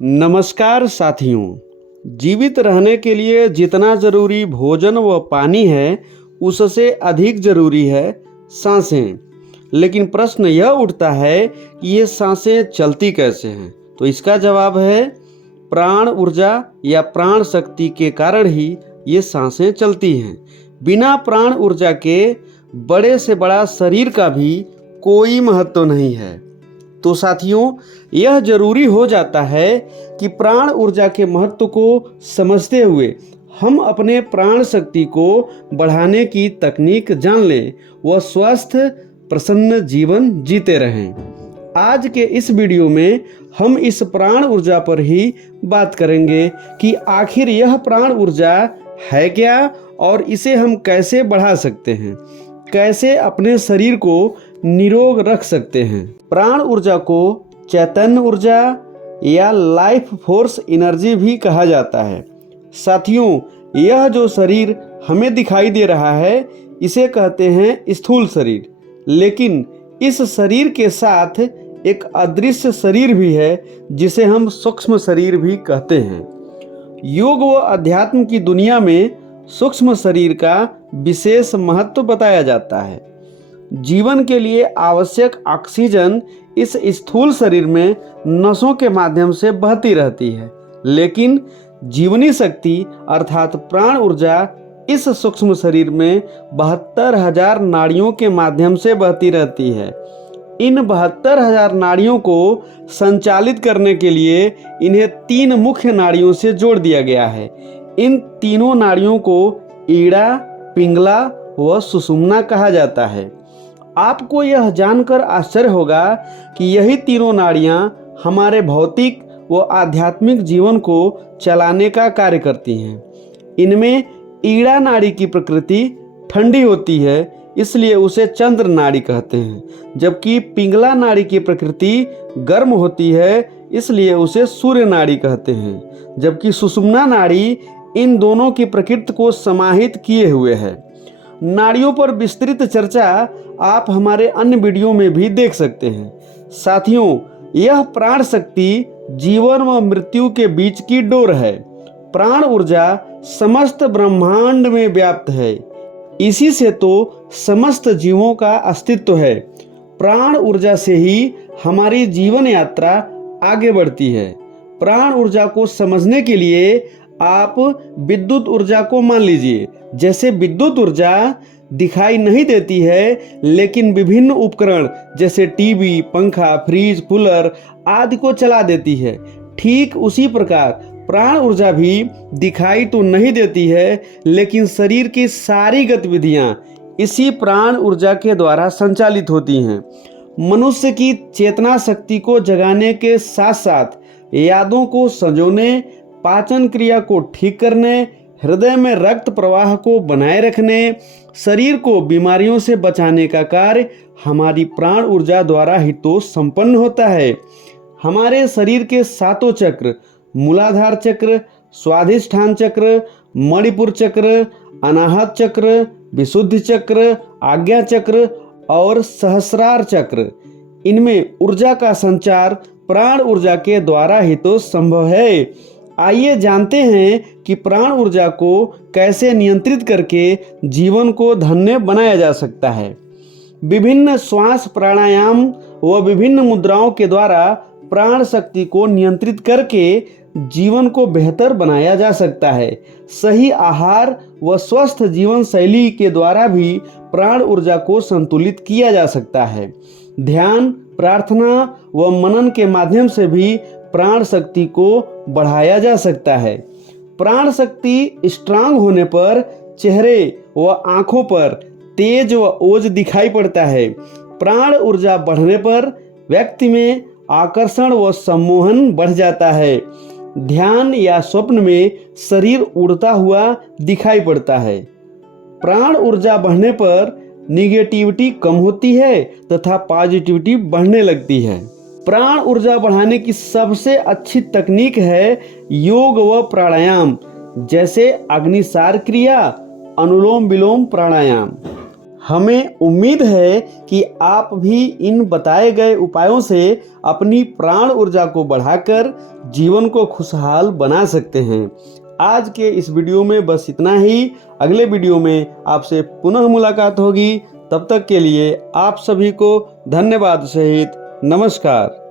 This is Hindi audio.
नमस्कार साथियों। जीवित रहने के लिए जितना ज़रूरी भोजन व पानी है, उससे अधिक ज़रूरी है सांसें। लेकिन प्रश्न यह उठता है कि ये सांसें चलती कैसे हैं? तो इसका जवाब है प्राण ऊर्जा या प्राण शक्ति के कारण ही ये सांसें चलती हैं। बिना प्राण ऊर्जा के बड़े से बड़ा शरीर का भी कोई महत्व नहीं है। तो साथियों, यह जरूरी हो जाता है कि प्राण ऊर्जा के महत्व को समझते हुए हम अपने प्राण शक्ति को बढ़ाने की तकनीक जान लें व स्वस्थ प्रसन्न जीवन जीते रहें। आज के इस वीडियो में हम इस प्राण ऊर्जा पर ही बात करेंगे कि आखिर यह प्राण ऊर्जा है क्या और इसे हम कैसे बढ़ा सकते हैं, कैसे अपने शरीर को निरोग रख सकते हैं। प्राण ऊर्जा को चैतन्य ऊर्जा या लाइफ फोर्स एनर्जी भी कहा जाता है। साथियों, यह जो शरीर हमें दिखाई दे रहा है, इसे कहते हैं स्थूल शरीर। लेकिन इस शरीर के साथ एक अदृश्य शरीर भी है, जिसे हम सूक्ष्म शरीर भी कहते हैं। योग व अध्यात्म की दुनिया में सूक्ष्म शरीर का विशेष महत्व बताया जाता है। जीवन के लिए आवश्यक ऑक्सीजन इस स्थूल शरीर में नसों के माध्यम से बहती रहती है, लेकिन जीवनी शक्ति अर्थात प्राण ऊर्जा इस सूक्ष्म शरीर में 72,000 नाड़ियों के माध्यम से बहती रहती है। इन 72,000 नाड़ियों को संचालित करने के लिए इन्हें 3 मुख्य नाड़ियों से जोड़ दिया गया है। इन तीनों नाड़ियों को ईड़ा, पिंगला व सुषुम्ना कहा जाता है। आपको यह जानकर आश्चर्य होगा कि यही तीनों नाड़ियाँ हमारे भौतिक व आध्यात्मिक जीवन को चलाने का कार्य करती हैं। इनमें ईड़ा नाड़ी की प्रकृति ठंडी होती है, इसलिए उसे चंद्र नाड़ी कहते हैं, जबकि पिंगला नाड़ी की प्रकृति गर्म होती है, इसलिए उसे सूर्य नाड़ी कहते हैं, जबकि सुषुम्ना नाड़ी इन दोनों की प्रकृति को समाहित किए हुए है। नाड़ियों पर विस्तृत चर्चा आप हमारे अन्य वीडियो में भी देख सकते हैं। साथियों, यह प्राण शक्ति जीवन व मृत्यु के बीच की डोर है। प्राण ऊर्जा समस्त ब्रह्मांड में व्याप्त है, इसी से तो समस्त जीवों का अस्तित्व है। प्राण ऊर्जा से ही हमारी जीवन यात्रा आगे बढ़ती है। प्राण ऊर्जा को समझने के लिए आप विद्युत ऊर्जा को मान लीजिए। जैसे विद्युत ऊर्जा दिखाई नहीं देती है, लेकिन विभिन्न उपकरण जैसे टीवी, पंखा, फ्रिज, कूलर आदि को चला देती है, ठीक उसी प्रकार प्राण ऊर्जा भी दिखाई तो नहीं देती है, लेकिन शरीर की सारी गतिविधियां इसी प्राण ऊर्जा के द्वारा संचालित होती हैं। मनुष्य की चेतना शक्ति को जगाने के साथ साथ यादों को संजोने, पाचन क्रिया को ठीक करने, हृदय में रक्त प्रवाह को बनाए रखने, शरीर को बीमारियों से बचाने का कार्य हमारी प्राण ऊर्जा द्वारा ही तो संपन्न होता है। हमारे शरीर के 7 चक्र, मूलाधार चक्र, स्वाधिष्ठान चक्र, मणिपुर चक्र, अनाहत चक्र, विशुद्धि चक्र, आज्ञा चक्र और सहस्रार चक्र, इनमें ऊर्जा का संचार प्राण ऊर्जा के द्वारा ही तो संभव है। आइए जानते हैं कि प्राण ऊर्जा को कैसे नियंत्रित करके जीवन को धन्य बनाया जा सकता है। विभिन्न श्वास प्राणायाम व विभिन्न मुद्राओं के द्वारा प्राण शक्ति को नियंत्रित करके जीवन को बेहतर बनाया जा सकता है। सही आहार व स्वस्थ जीवन शैली के द्वारा भी प्राण ऊर्जा को संतुलित किया जा सकता है। ध्यान, प्रार्थना व मनन के माध्यम से भी प्राण शक्ति को बढ़ाया जा सकता है। प्राण शक्ति स्ट्रांग होने पर चेहरे व आंखों पर तेज व ओज दिखाई पड़ता है। प्राण ऊर्जा बढ़ने पर व्यक्ति में आकर्षण व सम्मोहन बढ़ जाता है। ध्यान या स्वप्न में शरीर उड़ता हुआ दिखाई पड़ता है। प्राण ऊर्जा बढ़ने पर निगेटिविटी कम होती है तथा पॉजिटिविटी बढ़ने लगती है। प्राण ऊर्जा बढ़ाने की सबसे अच्छी तकनीक है योग व प्राणायाम, जैसे अग्निसार क्रिया, अनुलोम विलोम प्राणायाम। हमें उम्मीद है कि आप भी इन बताए गए उपायों से अपनी प्राण ऊर्जा को बढ़ाकर जीवन को खुशहाल बना सकते हैं। आज के इस वीडियो में बस इतना ही। अगले वीडियो में आपसे पुनः मुलाकात होगी। तब तक के लिए आप सभी को धन्यवाद सहित नमस्कार।